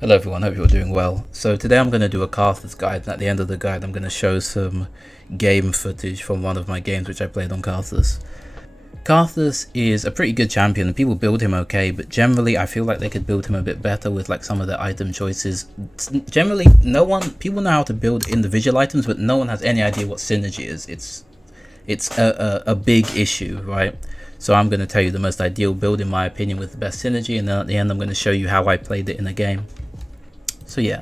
Hello everyone, hope you're doing well. So today I'm going to do a Karthus guide, and at the end of the guide I'm going to show some game footage from one of my games which I played on Karthus. Karthus is a pretty good champion and people build him okay, but generally I feel like they could build him a bit better with like some of their item choices. Generally people know how to build individual items, but no one has any idea what synergy is. It's a big issue, right? So I'm going to tell you the most ideal build in my opinion with the best synergy, and then at the end I'm going to show you how I played it in a game. So yeah,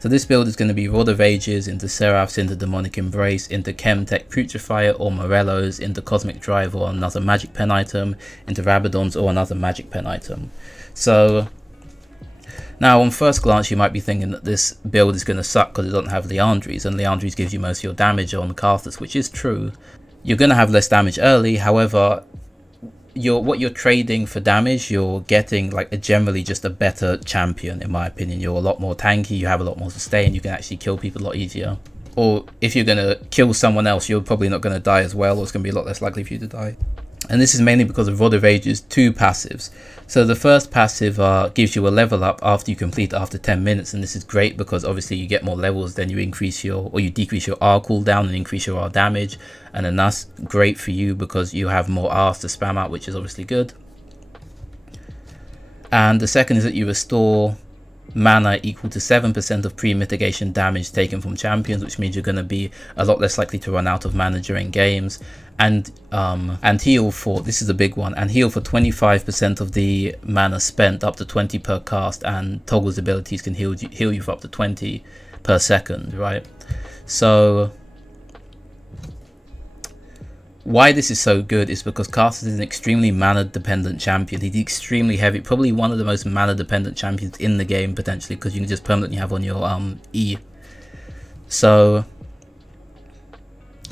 so this build is going to be Rod of Ages into Seraphs, into Demonic Embrace, into Chemtech, Putrifier or Morellos, into Cosmic Drive or another magic pen item, into Rabadons or another magic pen item. So now on first glance you might be thinking that this build is going to suck because it doesn't have Liandry's, and Liandry's gives you most of your damage on Karthus, which is true. You're going to have less damage early, however what you're trading for damage, you're getting like generally just a better champion in my opinion. You're a lot more tanky, you have a lot more sustain, you can actually kill people a lot easier. Or if you're going to kill someone else, you're probably not going to die as well, or it's going to be a lot less likely for you to die. And this is mainly because of Rod of Age's two passives. So the first passive gives you a level up after you complete after 10 minutes, and this is great because obviously you get more levels, then you increase your, or you decrease your R cooldown and increase your R damage, and then that's great for you because you have more R's to spam out, which is obviously good. And the second is that you restore mana equal to 7% of pre-mitigation damage taken from champions, which means you're going to be a lot less likely to run out of mana during games, and heal for, this is a big one, and heal for 25% of the mana spent, up to 20 per cast, and Toggle's abilities can heal you for up to 20 per second, right? So why this is so good is because Karthus is an extremely mana dependent champion. He's extremely heavy, probably one of the most mana dependent champions in the game potentially, because you can just permanently have on your E. So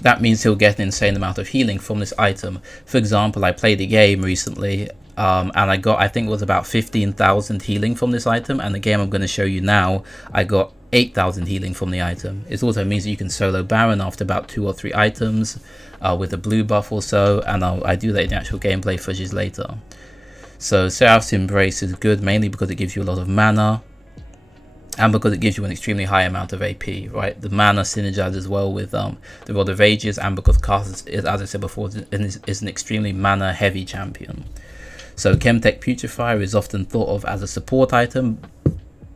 that means he'll get an insane amount of healing from this item. For example, I played a game recently and I got, I think it was about 15,000 healing from this item, and the game I'm going to show you now, I got 8,000 healing from the item. It also means that you can solo Baron after about 2 or 3 items with a blue buff or so, and I do that in the actual gameplay footage later. So Seraphs Embrace is good mainly because it gives you a lot of mana, and because it gives you an extremely high amount of AP, right? The mana synergizes well with the Rod of Ages, and because Karthus is, as I said before, is an extremely mana heavy champion. So Chemtech Putrifier is often thought of as a support item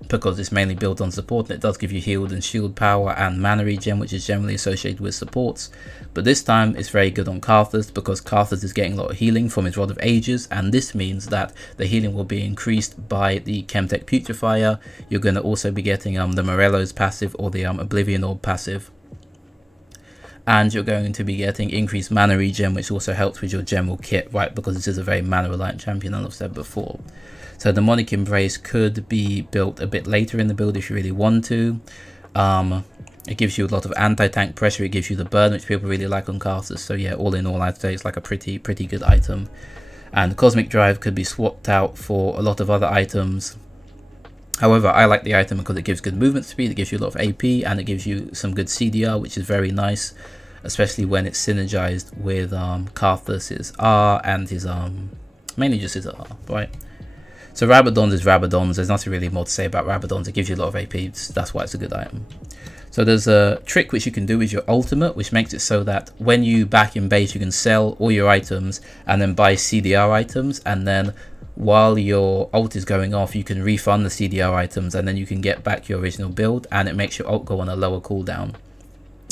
because it's mainly built on support, and it does give you healed and shield power and mana regen, which is generally associated with supports. But this time it's very good on Karthus because Karthus is getting a lot of healing from his Rod of Ages, and this means that the healing will be increased by the Chemtech Putrifier. You're going to also be getting the Morellos passive or the Oblivion Orb passive. And you're going to be getting increased mana regen, which also helps with your general kit, right? Because this is a very mana reliant champion, as I've said before. So Demonic Embrace could be built a bit later in the build if you really want to. It gives you a lot of anti-tank pressure, it gives you the burn, which people really like on Karthus. So yeah, all in all I'd say it's like a pretty good item. And Cosmic Drive could be swapped out for a lot of other items. However, I like the item because it gives good movement speed, it gives you a lot of AP, and it gives you some good CDR, which is very nice, especially when it's synergized with Karthus's R and his mainly just his R, right? So Rabadons is Rabadons. There's nothing really more to say about Rabadons. It gives you a lot of AP, that's why it's a good item. So there's a trick which you can do with your ultimate, which makes it so that when you back in base you can sell all your items and then buy CDR items, and then while your ult is going off you can refund the CDR items, and then you can get back your original build, and it makes your ult go on a lower cooldown.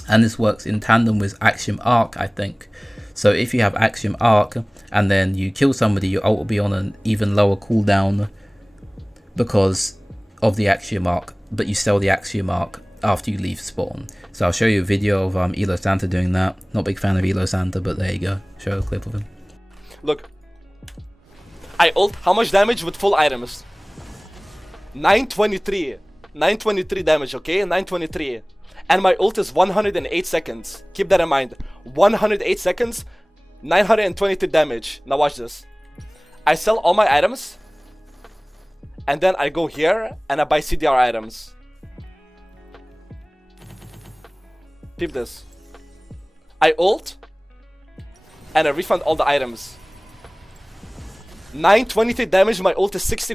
And this works in tandem with Axiom Arc, I think. So if you have Axiom Arc and then you kill somebody, your ult will be on an even lower cooldown because of the Axiom Arc, but you sell the Axiom Arc after you leave spawn. So I'll show you a video of Elo Santa doing that. Not a big fan of Elo Santa, but there you go. Show a clip of him. Look, I ult how much damage with full items? 923. 923 damage, okay? 923. And my ult is 108 seconds. Keep that in mind. 108 seconds, 923 damage. Now watch this. I sell all my items, and then I go here and I buy CDR items. Peep this. I ult, and I refund all the items. 923 damage, my ult is 60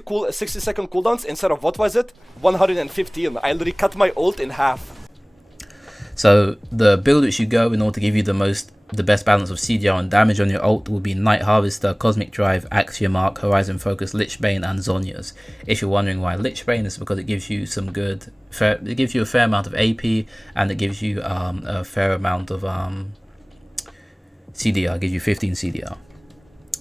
second cooldowns instead of, what was it? 115. I literally cut my ult in half. So the build which you go in order to give you the best balance of CDR and damage on your ult will be Night Harvester, Cosmic Drive, Axiom Arc, Horizon Focus, Lichbane, and Zhonya's. If you're wondering why Lichbane, is because it gives you it gives you a fair amount of AP, and it gives you a fair amount of CDR. It gives you 15 CDR.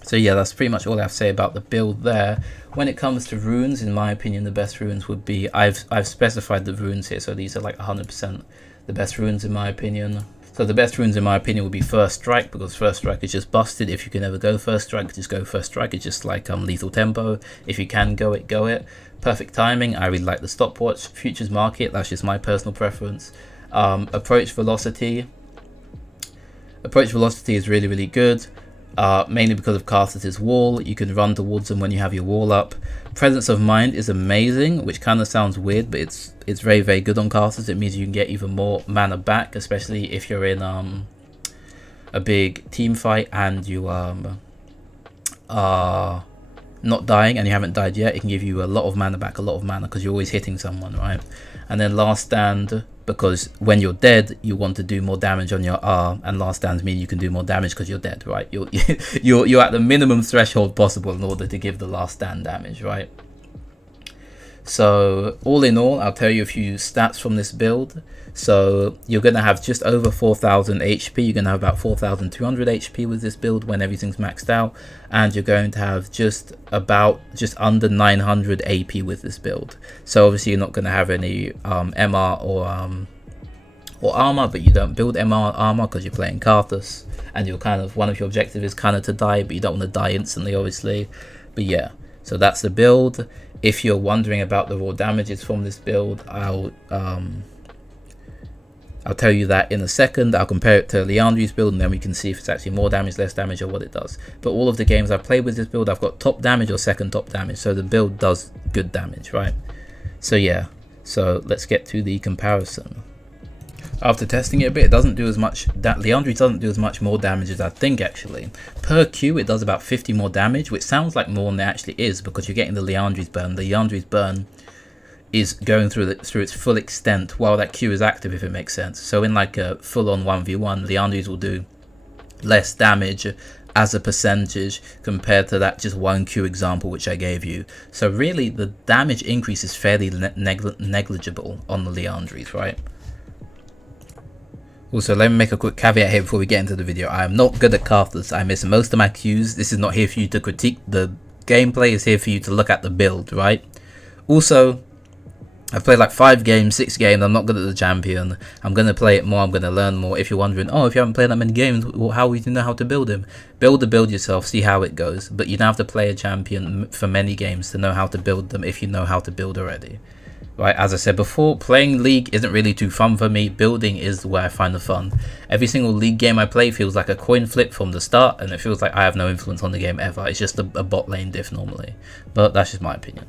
So yeah, that's pretty much all I have to say about the build there. When it comes to runes, in my opinion, the best runes would be, I've specified the runes here, so these are like 100% the best runes in my opinion. So the best runes in my opinion would be First Strike, because First Strike is just busted. If you can ever go First Strike, just go First Strike. It's just like Lethal Tempo. If you can go it, go it. Perfect Timing, I really like the Stopwatch. Futures Market, that's just my personal preference. Approach Velocity is really, really good. Mainly because of Karthus' wall. You can run towards them when you have your wall up. Presence of Mind is amazing, which kind of sounds weird, but it's very, very good on Karthus. It means you can get even more mana back, especially if you're in a big team fight and you are not dying and you haven't died yet. It can give you a lot of mana back, because you're always hitting someone, right? And then Last Stand, because when you're dead you want to do more damage on your R, and Last Stands mean you can do more damage because you're dead, right? You're at the minimum threshold possible in order to give the Last Stand damage, right? So all in all, I'll tell you a few stats from this build. So you're going to have just over 4,000 HP. You're going to have about 4,200 HP with this build when everything's maxed out, and you're going to have just under 900 AP with this build. So obviously you're not going to have any MR or armor, but you don't build MR armor because you're playing Karthus, and you're one of your objectives is kind of to die, but you don't want to die instantly, obviously. But yeah, so that's the build. If you're wondering about the raw damages from this build, I'll tell you that in a second. I'll compare it to Liandry's build, and then we can see if it's actually more damage, less damage, or what it does. But all of the games I've played with this build, I've got top damage or second top damage, so the build does good damage, right? So yeah, so let's get to the comparison. After testing it a bit, it doesn't do as much, Liandry doesn't do as much more damage as I think actually. Per Q it does about 50 more damage, which sounds like more than it actually is, because you're getting the Liandry's burn. The Liandry's burn is going through its full extent while that Q is active, if it makes sense. So in like a full-on 1v1, Liandry's will do less damage as a percentage compared to that just 1 Q example which I gave you. So really the damage increase is fairly negligible on the Liandry's, right? Also, let me make a quick caveat here before we get into the video. I am not good at Karthus. I miss most of my Qs. This is not here for you to critique the gameplay. It's here for you to look at the build, right? Also, I've played like 5 games, 6 games. I'm not good at the champion. I'm going to play it more. I'm going to learn more. If you're wondering, oh, if you haven't played that many games, well, how would you know how to build him? Build the build yourself, see how it goes. But you don't have to play a champion for many games to know how to build them if you know how to build already. Right, as I said before, playing League isn't really too fun for me. Building is where I find the fun. Every single League game I play feels like a coin flip from the start, and it feels like I have no influence on the game ever. It's just a bot lane diff normally. But that's just my opinion.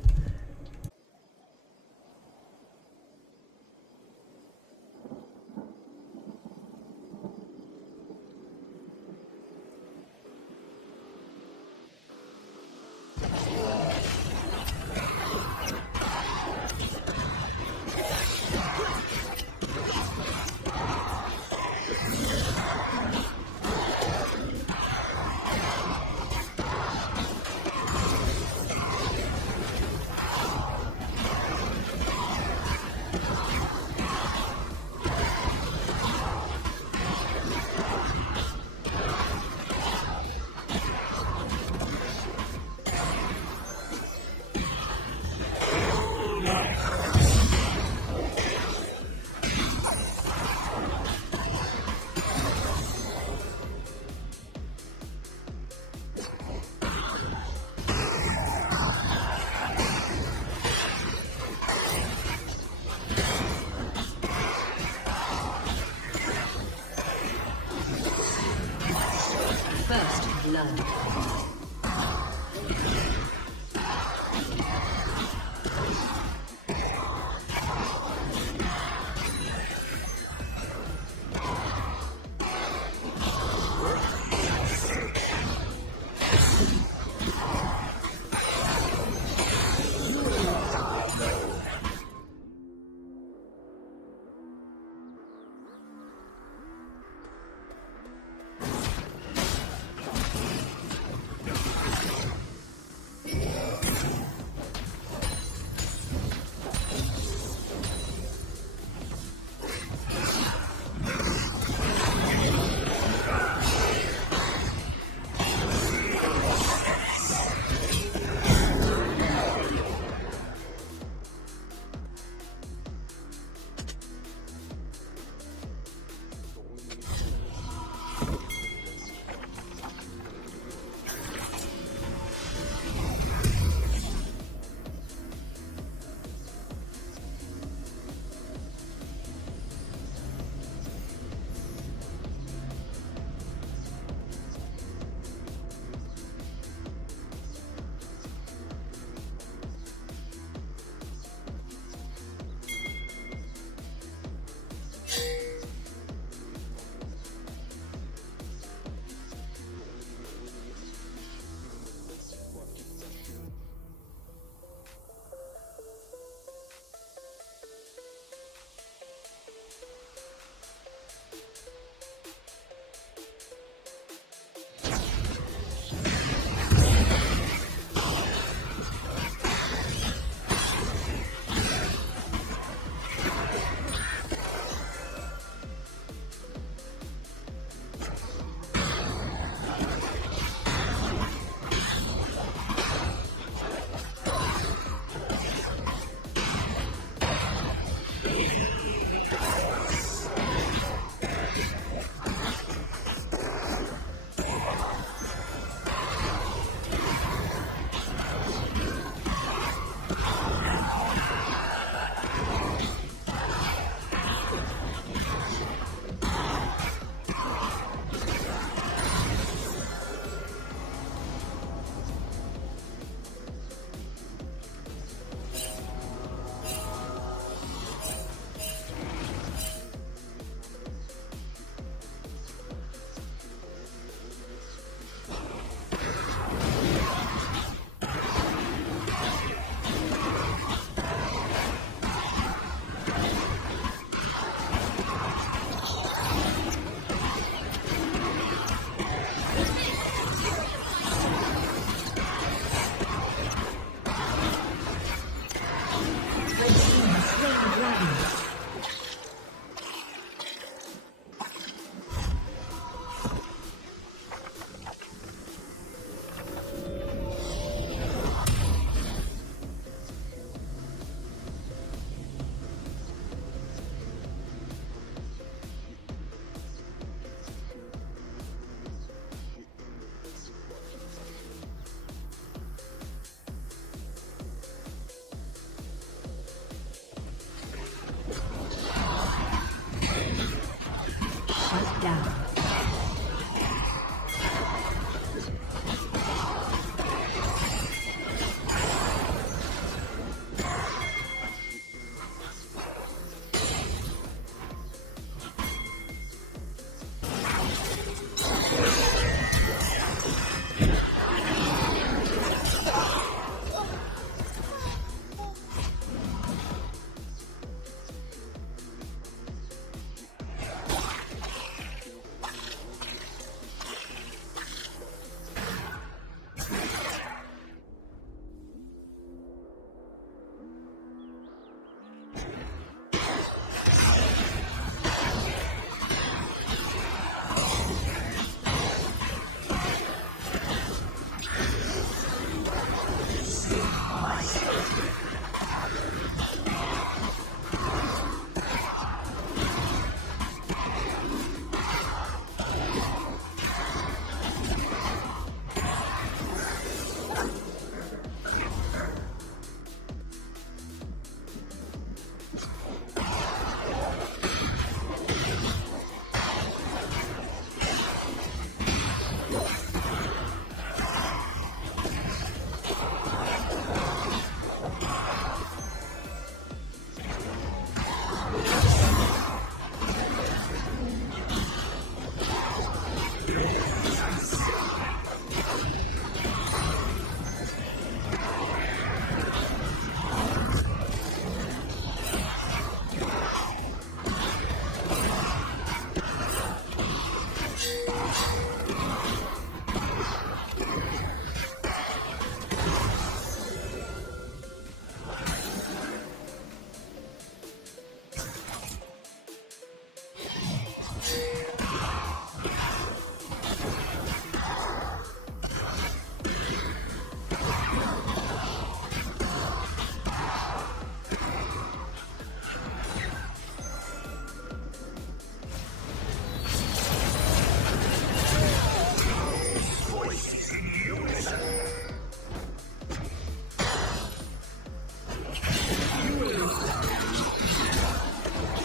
down.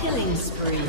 Killing spree.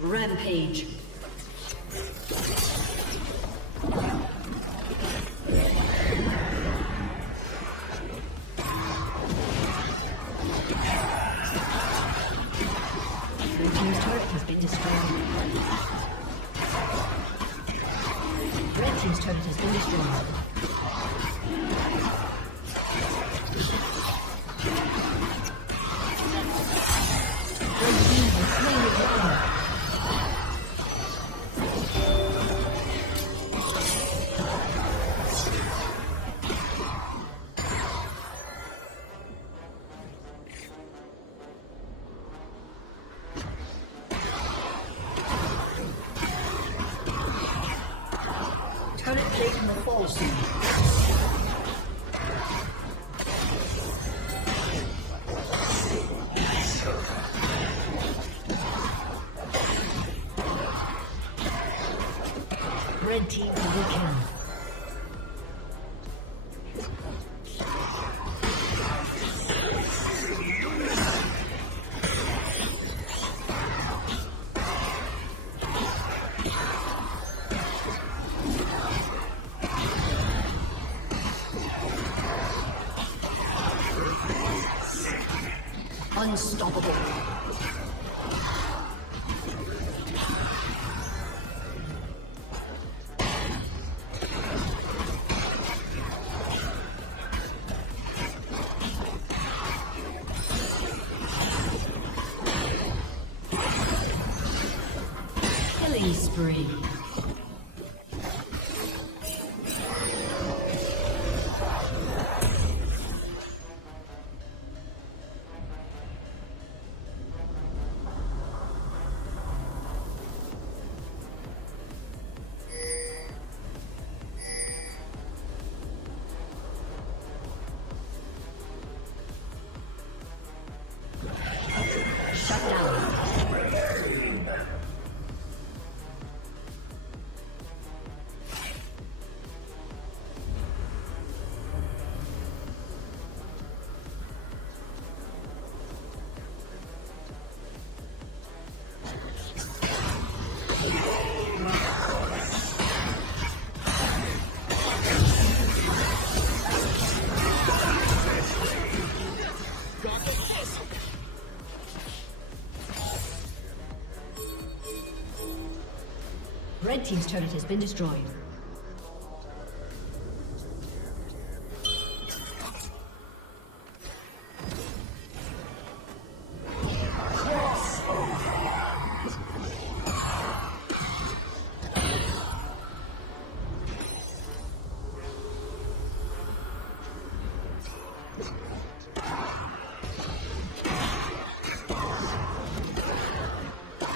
Rampage. Red team's turret has been destroyed. Red team's turret has been destroyed. Turret plate in the fall soon. Red team double kill. Unstoppable. Killing spree. Shut down. Red team's turret has been destroyed.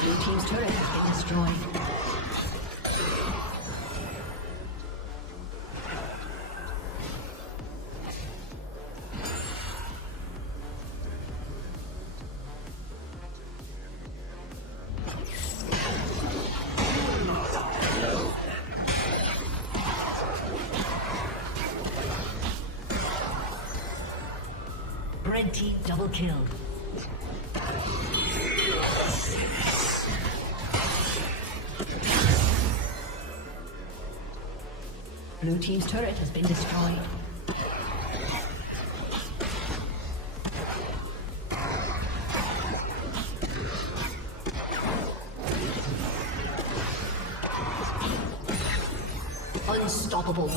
Blue team's turret has been destroyed. Red team double killed. Blue team's turret has been destroyed. Unstoppable.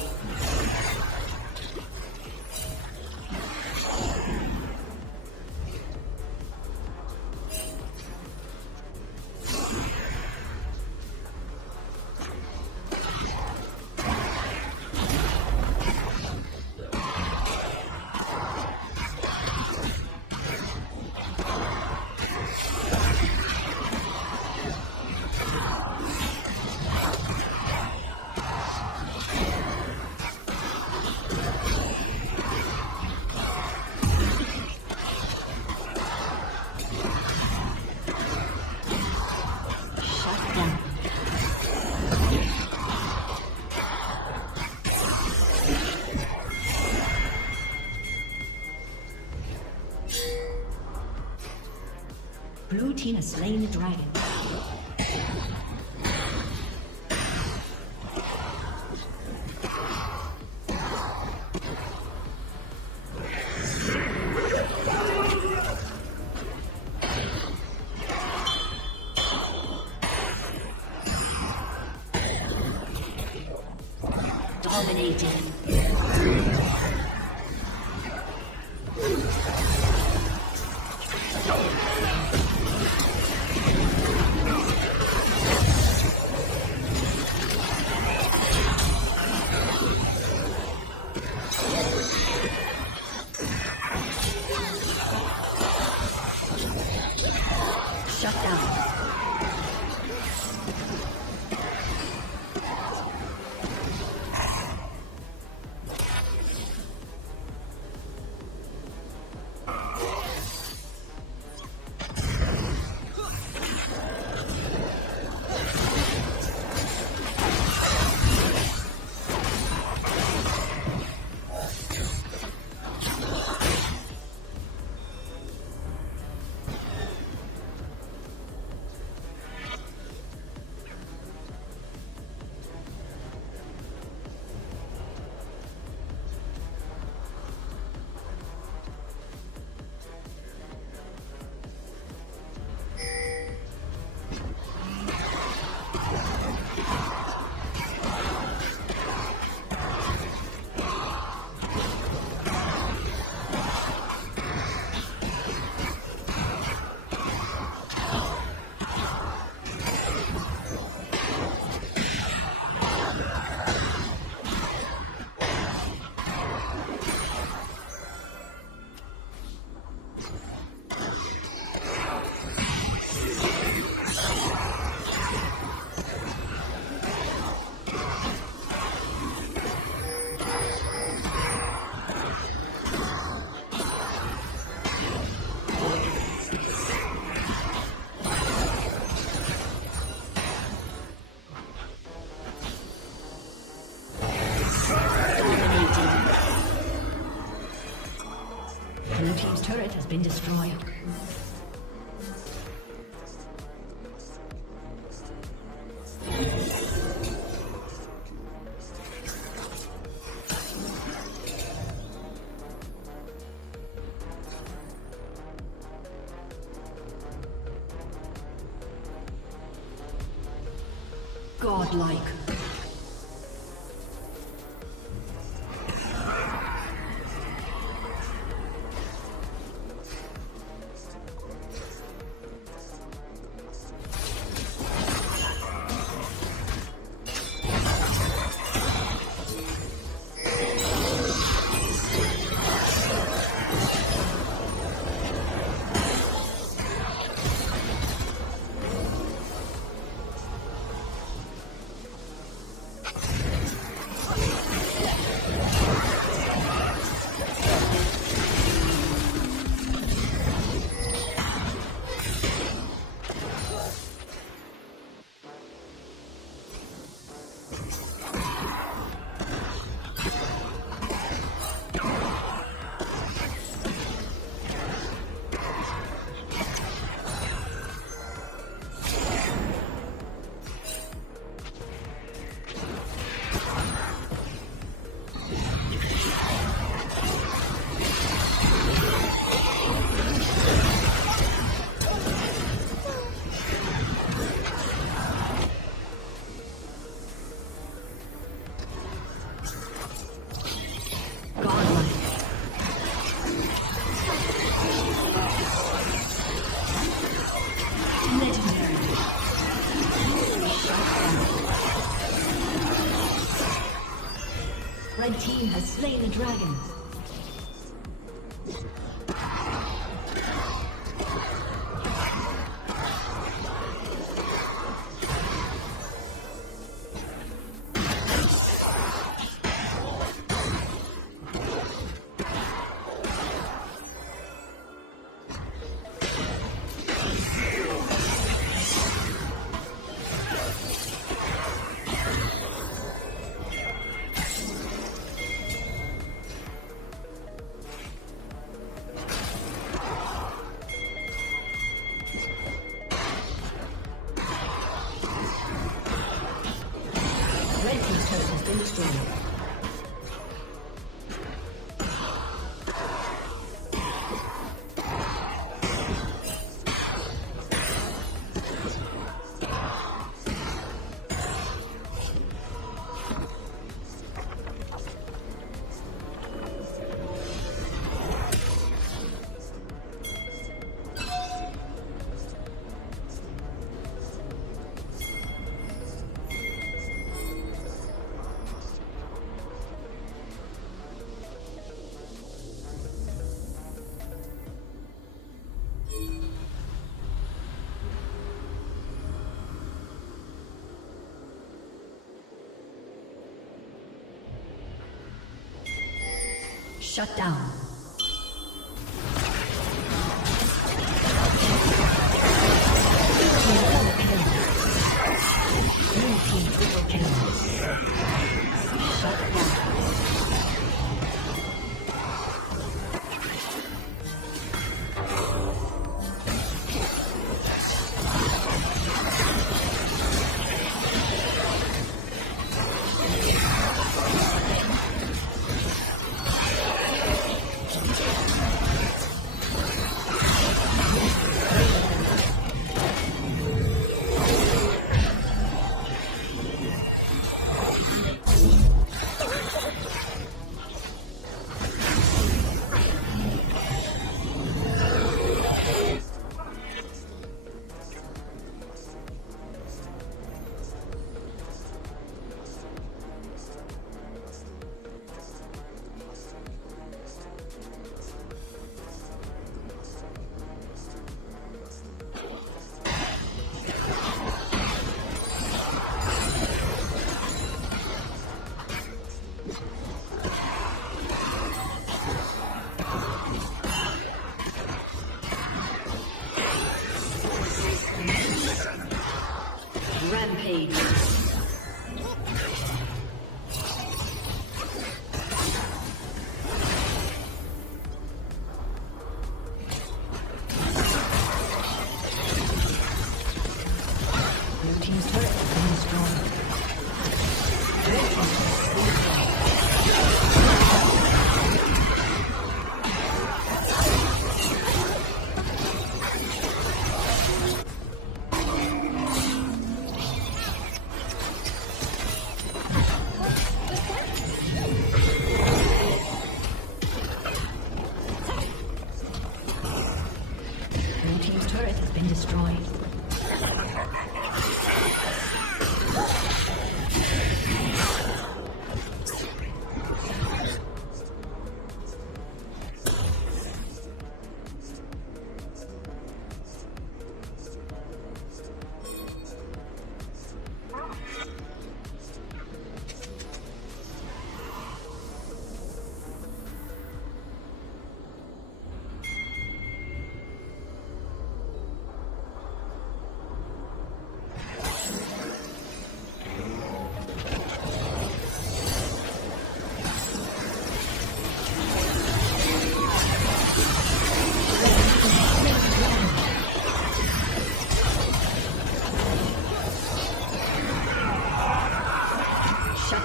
Blue team has slain the dragon. Dominating. has been destroyed. Godlike. Red team has slain the dragon. Shut down.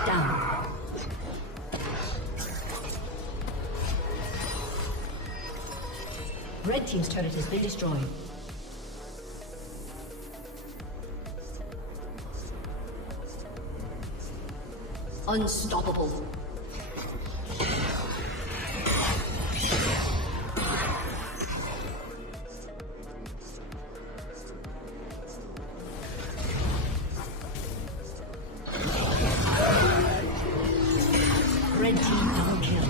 Shut down. Red team's turret has been destroyed. Unstoppable. Red team double kill.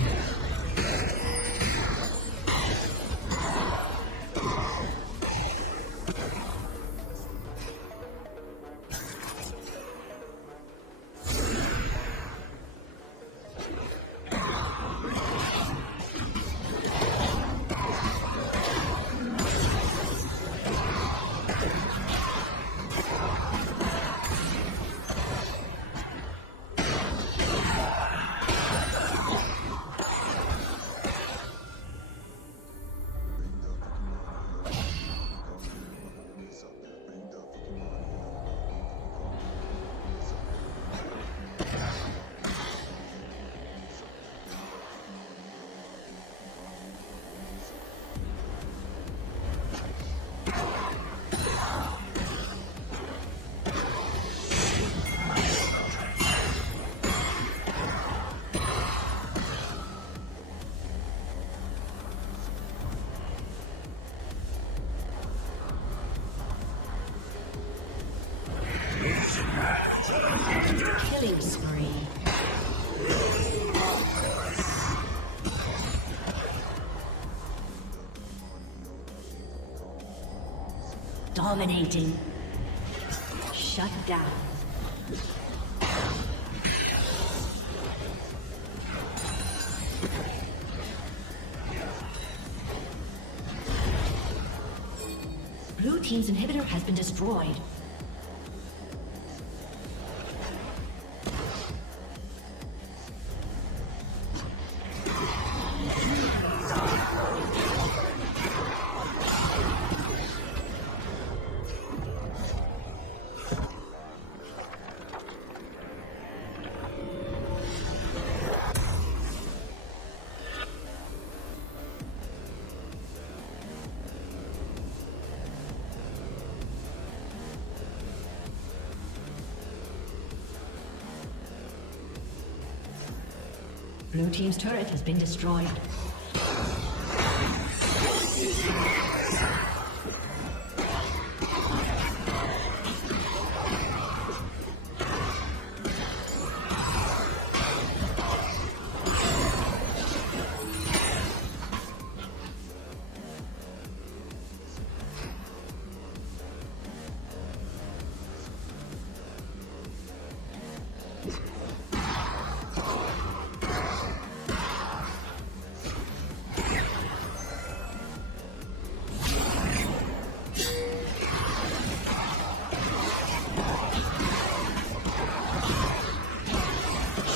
Killing spree. Dominating. Shut down. Blue team's inhibitor has been destroyed. Blue team's turret has been destroyed.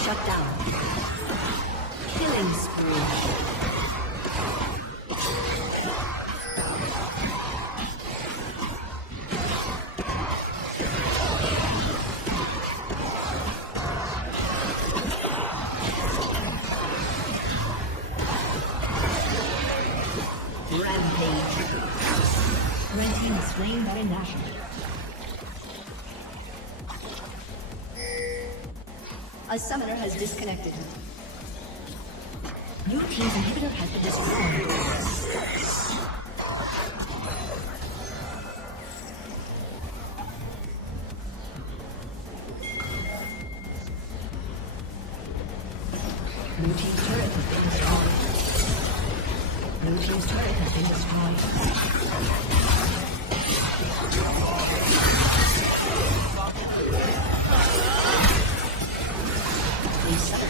Shut down. Killing spree. Rampage. Red team is slain by a national. A summoner has disconnected. Blue team's inhibitor has been destroyed. Blue team's turret has been destroyed. Blue team's turret has been destroyed. Please